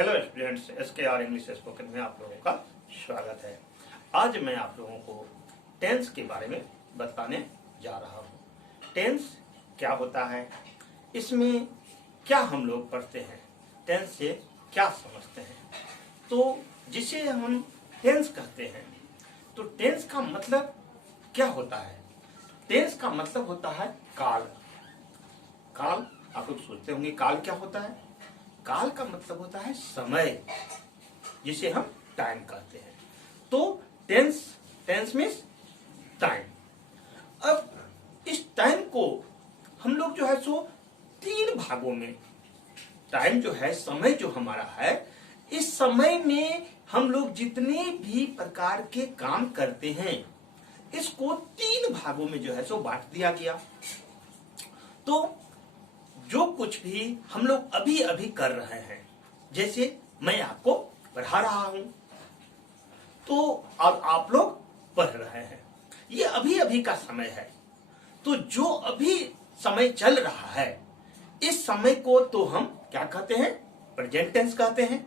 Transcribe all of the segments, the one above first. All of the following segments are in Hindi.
Hello students, SKR English spoken में आप लोगों का स्वागत है। आज मैं आप लोगों को टेंस के बारे में बताने जा रहा हूँ। टेंस क्या होता है, इसमें क्या हम लोग पढ़ते हैं, टेंस से क्या समझते हैं। तो जिसे हम टेंस कहते हैं, तो टेंस का मतलब क्या होता है? टेंस का मतलब होता है काल। काल आप लोग सोचते होंगे काल क्या होता है। काल का मतलब होता है समय, जिसे हम टाइम कहते हैं। तो टेंस मीन्स टाइम। अब इस टाइम को हम लोग जो है सो तीन भागों में, टाइम जो है, समय जो हमारा है, इस समय में हम लोग जितने भी प्रकार के काम करते हैं, इसको तीन भागों में जो है सो बांट दिया गया। तो जो कुछ भी हम लोग अभी अभी कर रहे हैं, जैसे मैं आपको पढ़ा रहा हूं, तो अब आप लोग पढ़ रहे हैं, ये अभी अभी का समय है। तो जो अभी समय चल रहा है, इस समय को तो हम क्या कहते हैं? प्रेजेंट टेंस कहते हैं,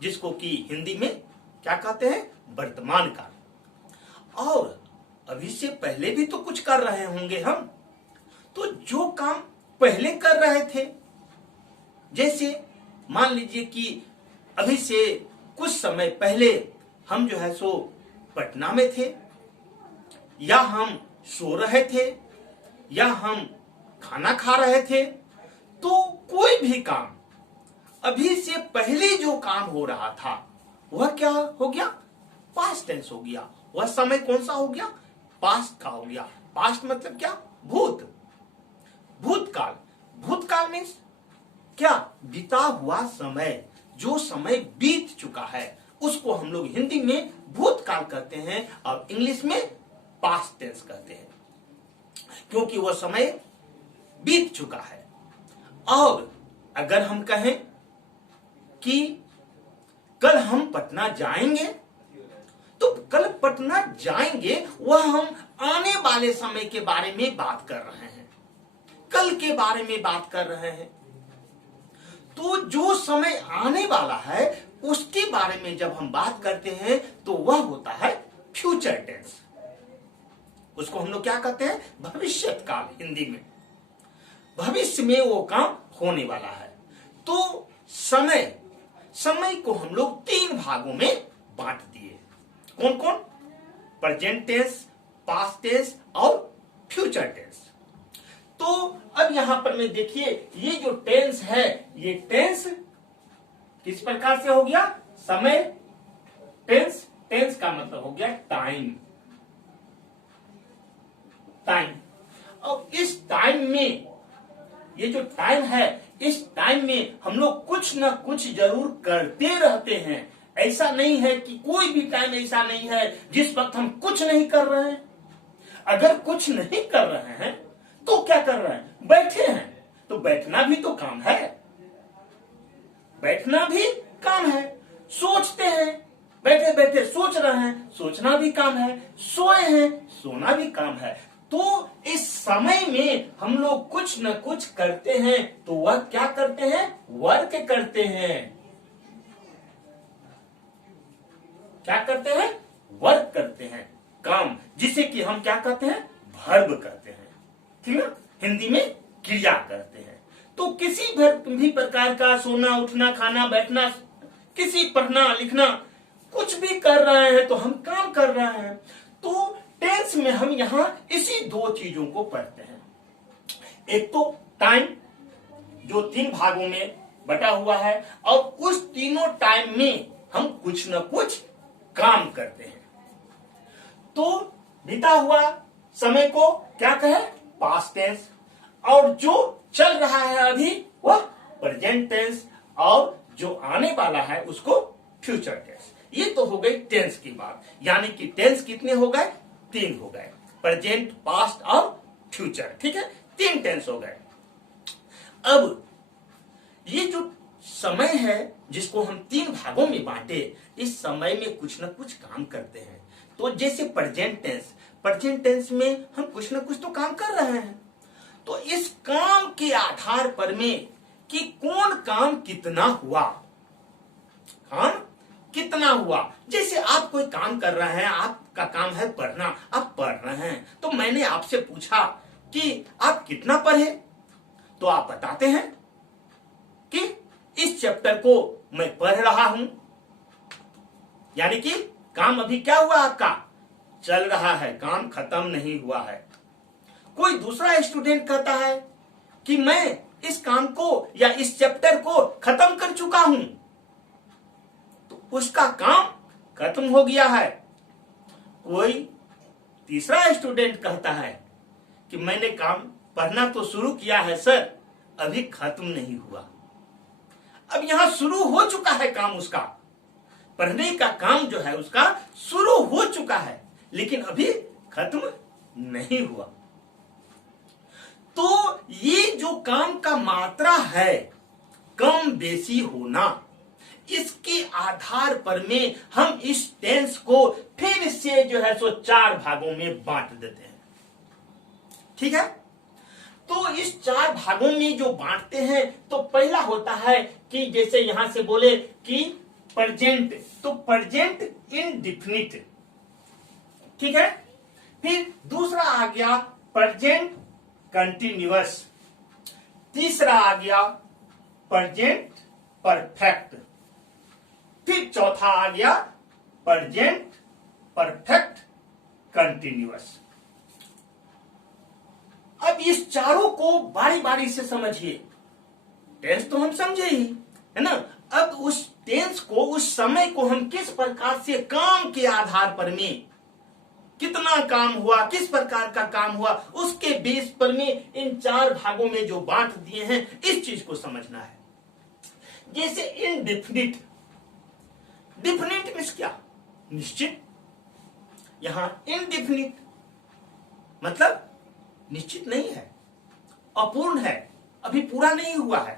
जिसको कि हिंदी में क्या कहते हैं? वर्तमान काल। और अभी से पहले भी तो कुछ कर रहे होंगे हम, तो जो काम पहले कर रहे थे, जैसे मान लीजिए कि अभी से कुछ समय पहले हम जो है सो पटना में थे, या हम सो रहे थे, या हम खाना खा रहे थे, तो कोई भी काम अभी से पहले जो काम हो रहा था, वह क्या हो गया? पास्ट टेंस हो गया। वह समय कौन सा हो गया? पास्ट का हो गया। पास्ट मतलब क्या? भूत। भूतकाल। भूतकाल मीन्स क्या? बीता हुआ समय, जो समय बीत चुका है, उसको हम लोग हिंदी में भूतकाल कहते हैं और इंग्लिश में पास्ट टेंस कहते हैं, क्योंकि वह समय बीत चुका है। और अगर हम कहें कि कल हम पटना जाएंगे, तो कल पटना जाएंगे, वह हम आने वाले समय के बारे में बात कर रहे हैं, कल के बारे में बात कर रहे हैं। तो जो समय आने वाला है, उसके बारे में जब हम बात करते हैं, तो वह होता है फ्यूचर टेंस। उसको हम लोग क्या कहते हैं? भविष्यत काल हिंदी में। भविष्य में वो काम होने वाला है। तो समय को हम लोग तीन भागों में बांट दिए। कौन कौन? प्रेजेंट टेंस, पास्ट टेंस और फ्यूचर टेंस। तो अब यहां पर में देखिए, ये जो टेंस है, ये टेंस किस प्रकार से हो गया? समय टेंस। टेंस का मतलब हो गया टाइम। अब इस टाइम में, ये जो टाइम है, इस टाइम में हम लोग कुछ ना कुछ जरूर करते रहते हैं। ऐसा नहीं है कि कोई भी टाइम ऐसा नहीं है जिस वक्त हम कुछ नहीं कर रहे हैं। अगर कुछ नहीं कर रहे हैं तो क्या कर रहे हैं? बैठे हैं। तो बैठना भी तो काम है, बैठना भी काम है। सोचते हैं, बैठे बैठे सोच रहे हैं, सोचना भी काम है। सोए हैं, सोना भी काम है। तो इस समय में हम लोग कुछ न कुछ करते हैं, तो वह क्या करते हैं? वर्क करते हैं। क्या करते हैं? वर्क करते हैं, काम, जिसे कि हम क्या कहते हैं? वर्ब कहते हैं। ठीक है, हिंदी में क्रिया करते हैं। तो किसी भी प्रकार का सोना, उठना, खाना, बैठना, किसी पढ़ना, लिखना, कुछ भी कर रहे हैं तो हम काम कर रहे हैं। तो टेंस में हम यहां इसी दो चीजों को पढ़ते हैं। एक तो टाइम, जो तीन भागों में बटा हुआ है, और उस तीनों टाइम में हम कुछ न कुछ काम करते हैं। तो बीता हुआ समय को क्या कहे? Past tense. और जो चल रहा है अभी, वह प्रेजेंट टेंस। और जो आने वाला है, उसको फ्यूचर टेंस। ये तो हो गई टेंस की बात। यानी कि टेंस कितने हो गए? तीन हो गए, प्रेजेंट, पास्ट और फ्यूचर। ठीक है, तीन टेंस हो गए। अब ये जो समय है, जिसको हम तीन भागों में बांटे, इस समय में कुछ न कुछ काम करते हैं। तो जैसे प्रेजेंट टेंस में हम कुछ न कुछ तो काम कर रहे हैं। तो इस काम के आधार पर में कि कौन काम कितना हुआ, काम कितना हुआ। जैसे आप कोई काम कर रहे हैं, आपका काम है पढ़ना, आप पढ़ रहे हैं, तो मैंने आपसे पूछा कि आप कितना पढ़े, तो आप बताते हैं कि इस चैप्टर को मैं पढ़ रहा हूं, यानी कि काम अभी क्या हुआ, आपका चल रहा है, काम खत्म नहीं हुआ है। कोई दूसरा स्टूडेंट कहता है कि मैं इस काम को या इस चैप्टर को खत्म कर चुका हूं, तो उसका काम खत्म हो गया है। कोई तीसरा स्टूडेंट कहता है कि मैंने काम पढ़ना तो शुरू किया है सर, अभी खत्म नहीं हुआ। अब यहां शुरू हो चुका है काम, उसका पढ़ने का काम जो है उसका शुरू हो चुका है, लेकिन अभी खत्म नहीं हुआ। तो ये जो काम का मात्रा है, कम बेसी होना, इसके आधार पर में हम इस टेंस को फिर से जो है सो 4 भागों में बांट देते हैं। ठीक है, तो इस 4 भागों में जो बांटते हैं, तो पहला होता है कि जैसे यहां से बोले कि प्रेजेंट, तो प्रेजेंट इंडेफिनिट। ठीक है, फिर दूसरा आ गया प्रेजेंट कंटिन्यूअस, तीसरा आ गया प्रेजेंट परफेक्ट, फिर चौथा आ गया प्रेजेंट परफेक्ट कंटिन्यूअस। अब इस चारों को बारी बारी से समझिए। टेंस तो हम समझे ही, है ना। अब उस टेंस को, उस समय को हम किस प्रकार से काम के आधार पर में कितना काम हुआ, किस प्रकार का काम हुआ, उसके बेस पर में इन 4 भागों में जो बांट दिए हैं, इस चीज को समझना है। जैसे इनडेफिनिट, डेफिनिट मीन्स क्या, निश्चित। यहां इनडेफिनिट मतलब निश्चित नहीं है, अपूर्ण है, अभी पूरा नहीं हुआ है।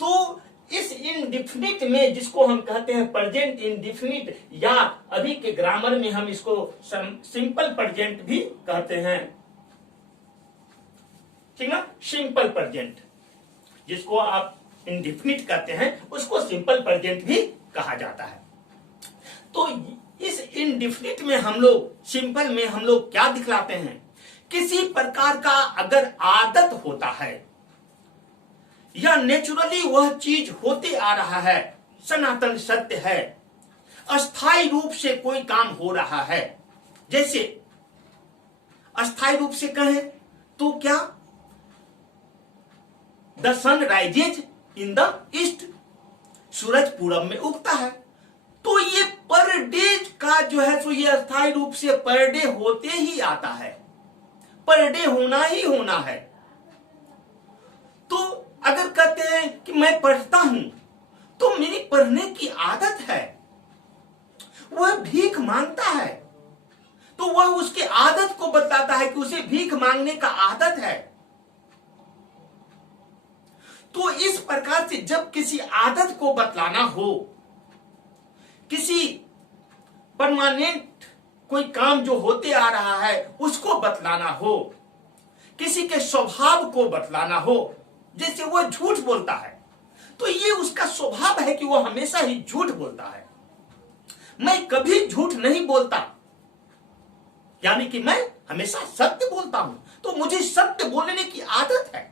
तो इस इनडेफिनिट में, जिसको हम कहते हैं प्रेजेंट इंडेफिनिट, या अभी के ग्रामर में हम इसको सिंपल प्रेजेंट भी कहते हैं, ठीक ना। सिंपल प्रेजेंट, जिसको आप इंडेफिनिट कहते हैं, उसको सिंपल प्रेजेंट भी कहा जाता है। तो इस इंडेफिनिट में हम लोग, सिंपल में हम लोग क्या दिखलाते हैं, किसी प्रकार का अगर आदत होता है या नेचुरली वह चीज होते आ रहा है, सनातन सत्य है, अस्थायी रूप से कोई काम हो रहा है। जैसे अस्थायी रूप से कहें तो क्या, the sun rises in the east, सूरज पूरब में उगता है। तो ये पर डे का जो है सो ये अस्थायी रूप से पर डे होते ही आता है, पर डे होना ही होना है। तो अगर कहते हैं कि मैं पढ़ता हूं, तो मेरी पढ़ने की आदत है, वह भीख मांगता है, तो वह उसके आदत को बताता है कि उसे भीख मांगने का आदत है। तो इस प्रकार से जब किसी आदत को बतलाना हो, किसी परमानेंट कोई काम जो होते आ रहा है उसको बतलाना हो, किसी के स्वभाव को बतलाना हो, जैसे वह झूठ बोलता है, तो ये उसका स्वभाव है कि वह हमेशा ही झूठ बोलता है। मैं कभी झूठ नहीं बोलता, यानी कि मैं हमेशा सत्य बोलता हूं, तो मुझे सत्य बोलने की आदत है।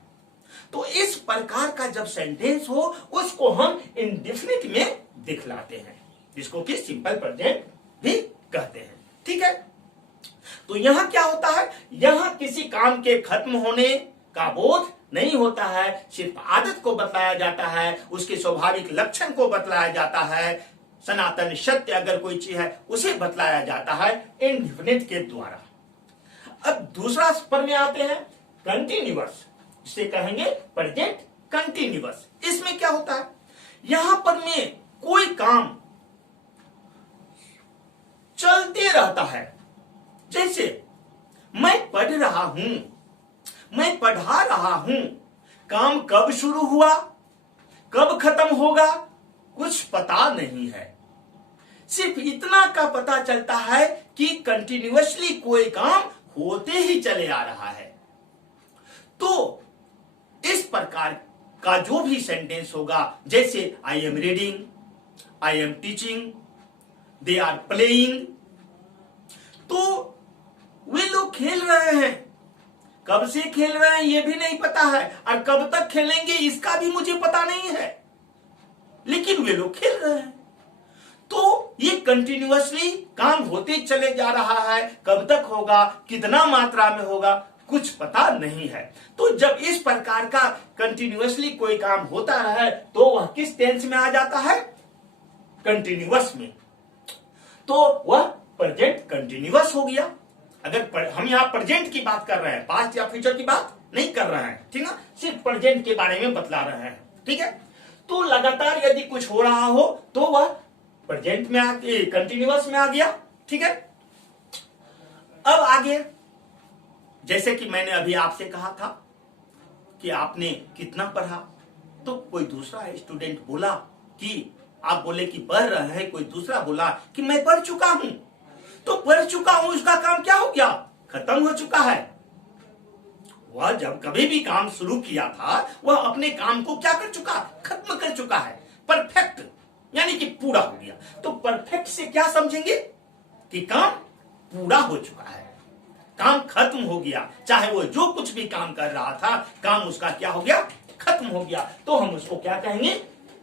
तो इस प्रकार का जब सेंटेंस हो, उसको हम इंडेफिनिट में दिखलाते हैं, जिसको कि सिंपल प्रेजेंट भी कहते हैं। ठीक है, तो यहां क्या होता है, यहां किसी काम के खत्म होने का बोध नहीं होता है, सिर्फ आदत को बतलाया जाता है, उसके स्वाभाविक लक्षण को बतलाया जाता है, सनातन सत्य अगर कोई चीज है उसे बतलाया जाता है इंडेफिनिट के द्वारा। अब दूसरा पर में आते हैं कंटिन्यूअस, जिसे कहेंगे प्रेजेंट कंटिन्यूअस। इसमें क्या होता है, यहां पर में कोई काम चलते रहता है। जैसे मैं पढ़ रहा हूं, मैं पढ़ा रहा हूं, काम कब शुरू हुआ, कब खत्म होगा, कुछ पता नहीं है। सिर्फ इतना का पता चलता है कि कंटिन्यूअसली कोई काम होते ही चले आ रहा है। तो इस प्रकार का जो भी सेंटेंस होगा, जैसे I am reading, I am teaching, they are playing. तो वे लोग खेल रहे हैं, कब से खेल रहे हैं ये भी नहीं पता है, और कब तक खेलेंगे इसका भी मुझे पता नहीं है, लेकिन वे लोग खेल रहे हैं। तो ये कंटिन्यूअसली काम होते चले जा रहा है, कब तक होगा, कितना मात्रा में होगा, कुछ पता नहीं है। तो जब इस प्रकार का कंटिन्यूअसली कोई काम होता है तो वह किस टेंस में आ जाता है, कंटिन्यूअस में। तो वह प्रेजेंट कंटिन्यूअस हो गया। अगर हम यहां प्रेजेंट की बात कर रहे हैं, पास्ट या फ्यूचर की बात नहीं कर रहे हैं, ठीक ना, सिर्फ प्रेजेंट के बारे में बतला रहे हैं, ठीक है। तो लगातार यदि कुछ हो रहा हो तो वह प्रेजेंट में आके कंटिन्यूअस में आ गया, ठीक है। अब आगे, जैसे कि मैंने अभी आपसे कहा था कि आपने कितना पढ़ा, तो कोई दूसरा स्टूडेंट बोला कि आप बोले कि पढ़ रहे हैं, कोई दूसरा बोला कि मैं पढ़ चुका हूं। तो पढ़ चुका हूं, उसका काम क्या हो गया, खत्म हो चुका है। वह जब कभी भी काम शुरू किया था वह अपने काम को क्या कर चुका, खत्म कर चुका है। परफेक्ट यानी कि पूरा हो गया। तो परफेक्ट से क्या समझेंगे कि काम पूरा हो चुका है, काम खत्म हो गया। चाहे वो जो कुछ भी काम कर रहा था, काम उसका क्या हो गया, खत्म हो गया। तो हम उसको क्या कहेंगे,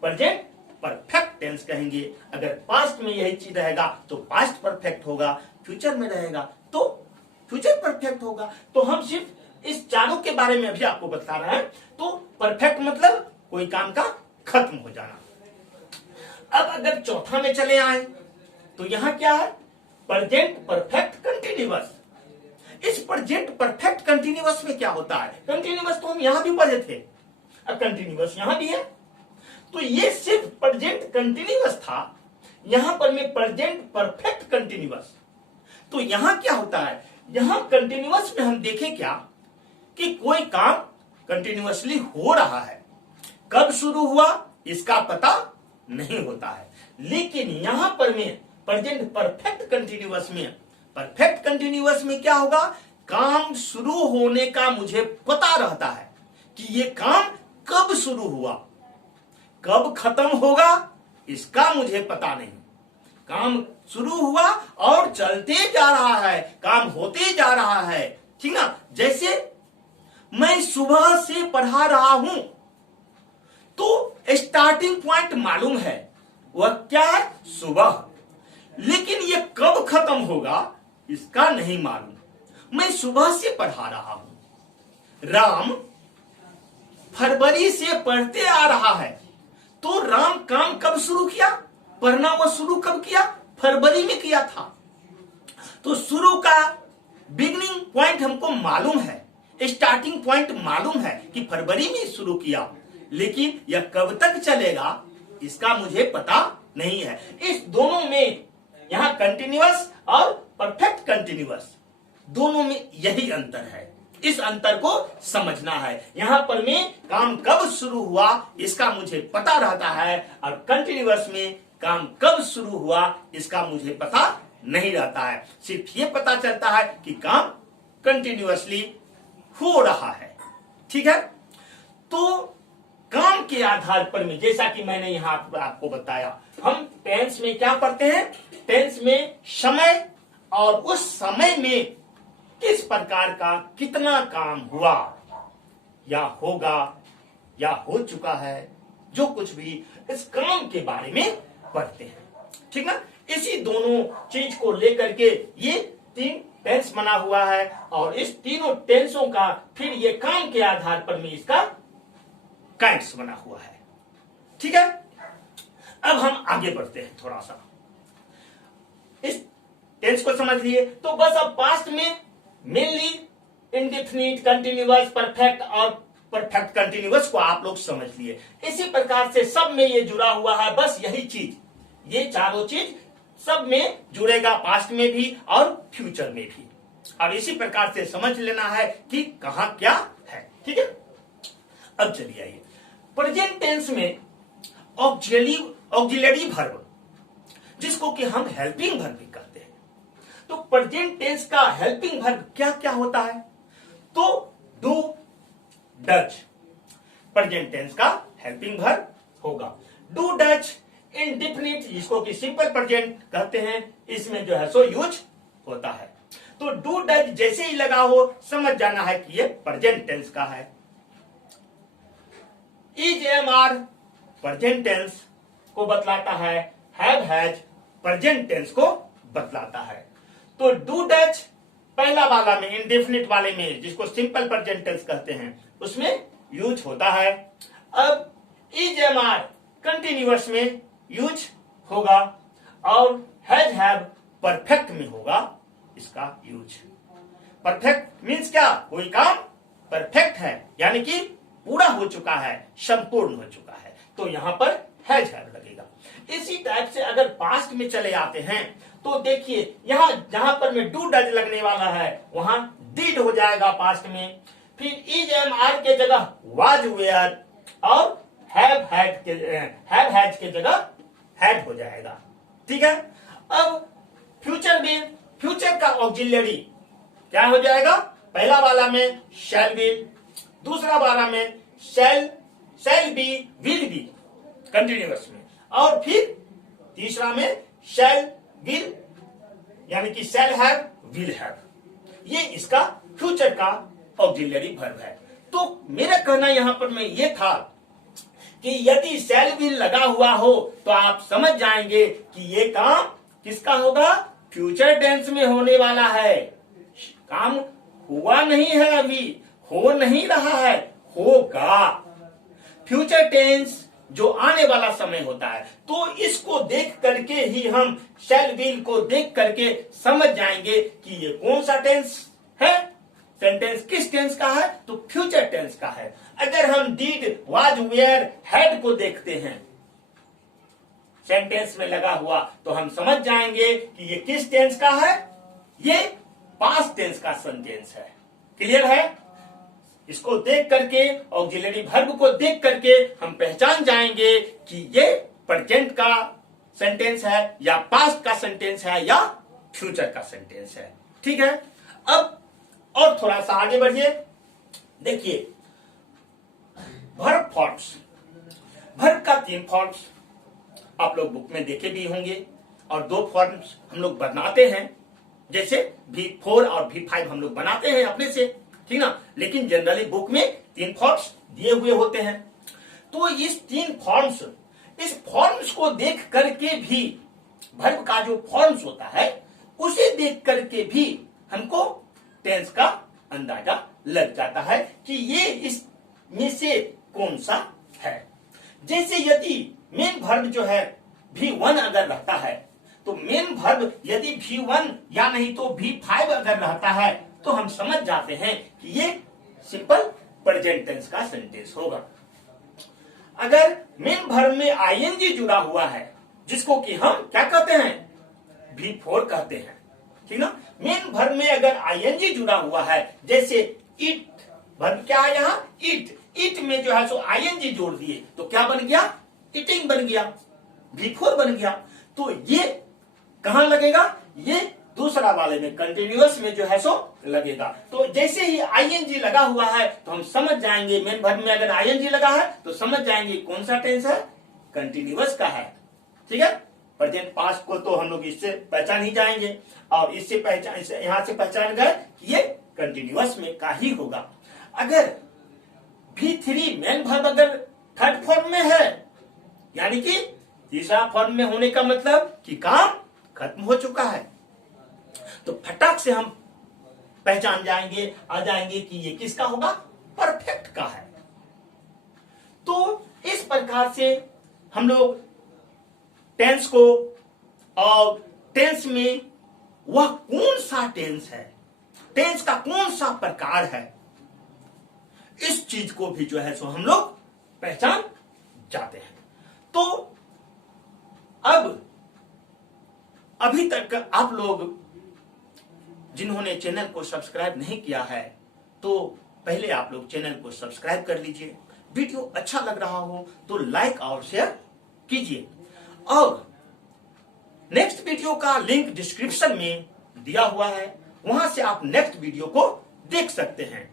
प्रेजेंट परफेक्ट टेंस कहेंगे। अगर पास्ट में यही चीज रहेगा तो पास्ट परफेक्ट होगा, फ्यूचर में रहेगा तो फ्यूचर परफेक्ट होगा। तो हम सिर्फ इस चारों के बारे में अभी आपको बता रहे हैं। तो परफेक्ट मतलब कोई काम का खत्म हो जाना। अब अगर चौथा में चले आए तो यहां क्या है, प्रेजेंट परफेक्ट कंटिन्यूअस। इस प्रेजेंट परफेक्ट कंटिन्यूअस में क्या होता है, कंटिन्यूअस तो हम यहां भी पढ़े थे, अब कंटिन्यूअस यहां भी है। तो ये सिर्फ प्रेजेंट कंटिन्यूअस था, यहां पर में प्रेजेंट परफेक्ट कंटिन्यूअस। तो यहां क्या होता है, यहां कंटिन्यूअस में हम देखें क्या कि कोई काम कंटिन्यूअसली हो रहा है, कब शुरू हुआ इसका पता नहीं होता है। लेकिन यहां पर में प्रेजेंट परफेक्ट कंटिन्यूअस में, परफेक्ट कंटिन्यूअस में क्या होगा, काम शुरू होने का मुझे पता रहता है कि ये काम कब शुरू हुआ, कब खत्म होगा इसका मुझे पता नहीं। काम शुरू हुआ और चलते जा रहा है, काम होते जा रहा है, ठीक ना। जैसे मैं सुबह से पढ़ा रहा हूं तो स्टार्टिंग पॉइंट मालूम है, वह क्या है, सुबह। लेकिन यह कब खत्म होगा इसका नहीं मालूम। मैं सुबह से पढ़ा रहा हूं, राम फरवरी से पढ़ते आ रहा है। तो राम काम कब शुरू किया, पढ़ना वो शुरू कब किया, फरवरी में किया था। तो शुरू का बिगनिंग पॉइंट हमको मालूम है, स्टार्टिंग पॉइंट मालूम है कि फरवरी में शुरू किया, लेकिन यह कब तक चलेगा इसका मुझे पता नहीं है। इस दोनों में, यहां कंटिन्यूअस और परफेक्ट कंटिन्यूअस, दोनों में यही अंतर है। इस अंतर को समझना है। यहां पर में काम कब शुरू हुआ इसका मुझे पता रहता है, और कंटिन्यूअस में काम कब शुरू हुआ इसका मुझे पता नहीं रहता है। सिर्फ ये पता चलता है कि काम कंटिन्यूअसली हो रहा है, ठीक है। तो काम के आधार पर में, जैसा कि मैंने यहां आपको बताया, हम टेंस में क्या पढ़ते हैं, टेंस में समय और उस समय में किस प्रकार का कितना काम हुआ या होगा या हो चुका है, जो कुछ भी इस काम के बारे में पढ़ते हैं, ठीक ना। इसी दोनों चीज को लेकर के ये 3 टेंस बना हुआ है, और इस तीनों टेंसों का फिर ये काम के आधार पर में इसका काइंड्स बना हुआ है, ठीक है। अब हम आगे बढ़ते हैं थोड़ा सा, इस टेंस को समझ लिए। तो बस अब पास्ट में मेनली इंडेफिनिट, कंटिन्यूअस, परफेक्ट और परफेक्ट कंटिन्यूअस को आप लोग समझ लिए। इसी प्रकार से सब में ये जुड़ा हुआ है, बस यही चीज, ये चारों चीज सब में जुड़ेगा, पास्ट में भी और फ्यूचर में भी। और इसी प्रकार से समझ लेना है कि कहां क्या है, ठीक है। अब चलिए आइए, प्रेजेंट टेंस में ऑक्सिलरी वर्ब, जिसको कि हम हेल्पिंग वर्ब भी कहते हैं। तो प्रेजेंट टेंस का हेल्पिंग वर्ब क्या क्या होता है, तो डू, डज प्रेजेंट टेंस का हेल्पिंग वर्ब होगा। डू डज इंडेफिनिट जिसको कि सिंपल प्रेजेंट कहते हैं, इसमें जो है सो यूज होता है। तो डू डज जैसे ही लगा हो समझ जाना है कि ये प्रेजेंट टेंस का है। Is am are present tense को बतलाता है, हैव हैज प्रेजेंट टेंस को बतलाता है। तो डू डज पहला वाला में, इंडेफिनिट वाले में जिसको सिंपल प्रेजेंट टेंस कहते हैं, उसमें यूज होता है। अब इज एम आर कंटिन्यूअस में यूज होगा और हैज हैव परफेक्ट में होगा इसका यूज। परफेक्ट मीन्स क्या, कोई काम परफेक्ट है यानी कि पूरा हो चुका है, संपूर्ण हो चुका है, तो यहां पर हैज हैव लगेगा। इसी टाइप से अगर पास्ट में चले आते हैं तो देखिए यहां जहां पर में डू डज लगने वाला है वहां डिड हो जाएगा पास्ट में, फिर इज एम आर के जगह वाज वेयर और हैव हैज के जगह हैड हो जाएगा। ठीक है। अब फ्यूचर में फ्यूचर का ऑक्सिलरी क्या हो जाएगा, पहला वाला में शैल विल, दूसरा वाला में shall be will be continuous में, और फिर तीसरा में शैल विल यानी कि शैल हैव विल हैव, ये इसका फ्यूचर का ऑक्सिलरी वर्ब है। तो मेरा कहना यहां पर में ये था कि यदि शैल विल लगा हुआ हो तो आप समझ जाएंगे कि ये काम किसका होगा, फ्यूचर टेंस में होने वाला है। काम हुआ नहीं है, अभी हो नहीं रहा है, होगा। फ्यूचर टेंस जो आने वाला समय होता है, तो इसको देख करके ही हम शैल विल को देख करके समझ जाएंगे कि ये कौन सा टेंस है, सेंटेंस किस टेंस का है, तो फ्यूचर टेंस का है। अगर हम डिड वाज वेयर हैड को देखते हैं सेंटेंस में लगा हुआ तो हम समझ जाएंगे कि ये किस टेंस का है, ये पास्ट टेंस का सेंटेंस है। क्लियर है। इसको देख करके, ऑक्सिलरी वर्ब को देख करके हम पहचान जाएंगे कि ये प्रेजेंट का सेंटेंस है या पास्ट का सेंटेंस है या फ्यूचर का सेंटेंस है। ठीक है। अब और थोड़ा सा आगे बढ़िए। देखिए वर्ब फॉर्म्स, वर्ब का 3 फॉर्म्स आप लोग बुक में देखे भी होंगे और 2 फॉर्म्स हम लोग बनाते हैं, जैसे V4 और V5 हम लोग बनाते हैं अपने से, ठीक ना। लेकिन जनरली बुक में 3 फॉर्म्स दिए हुए होते हैं। तो इस 3 फॉर्म्स, इस फॉर्म्स को देख करके भी, वर्ब का जो फॉर्म्स होता है उसे देख करके भी हमको टेंस का अंदाजा लग जाता है कि ये इसमें से कौन सा है। जैसे यदि मेन वर्ब जो है V1 अगर रहता है तो मेन वर्ब यदि V1 या नहीं तो V5 अगर रहता है तो हम समझ जाते हैं कि ये सिंपल प्रेजेंट टेंस का सेंटेंस होगा। अगर मेन वर्ब में आईएनजी जुड़ा हुआ है जिसको कि हम क्या कहते हैं, V4 कहते हैं, ठीक ना। मेन वर्ब में अगर आईएनजी जुड़ा हुआ है, जैसे इट, वर्ब क्या है यहाँ इट, इट में जो है सो आईएनजी जोड़ दिए तो क्या बन गया, इटिंग बन गया, V4 बन गया। तो ये कहां लगेगा, ये दूसरा वाले में कंटिन्यूअस में जो है सो लगेगा। तो जैसे ही आईएनजी लगा हुआ है तो हम समझ जाएंगे, मेन वर्ब में अगर आईएनजी लगा है तो समझ जाएंगे कौन सा टेंस है, कंटिन्यूअस का है। ठीक है। प्रेजेंट पास्ट को तो हम लोग इससे पहचान ही जाएंगे और इससे पहचान, यहां से पहचान गए कि ये कंटिन्यूअस में का ही होगा। अगर V3 मेन वर्ब अगर थर्ड फॉर्म में है यानी कि तीसरा फॉर्म में होने का मतलब कि काम खत्म हो चुका है, तो फटाक से हम पहचान जाएंगे, आ जाएंगे कि ये किसका होगा, परफेक्ट का है। तो इस प्रकार से हम लोग टेंस को, और टेंस में वह कौन सा टेंस है, टेंस का कौन सा प्रकार है, इस चीज को भी जो है सो हम लोग पहचान जाते हैं। तो अब अभी तक आप लोग जिन्होंने चैनल को सब्सक्राइब नहीं किया है तो पहले आप लोग चैनल को सब्सक्राइब कर लीजिए। वीडियो अच्छा लग रहा हो तो लाइक और शेयर कीजिए, और नेक्स्ट वीडियो का लिंक डिस्क्रिप्शन में दिया हुआ है, वहां से आप नेक्स्ट वीडियो को देख सकते हैं।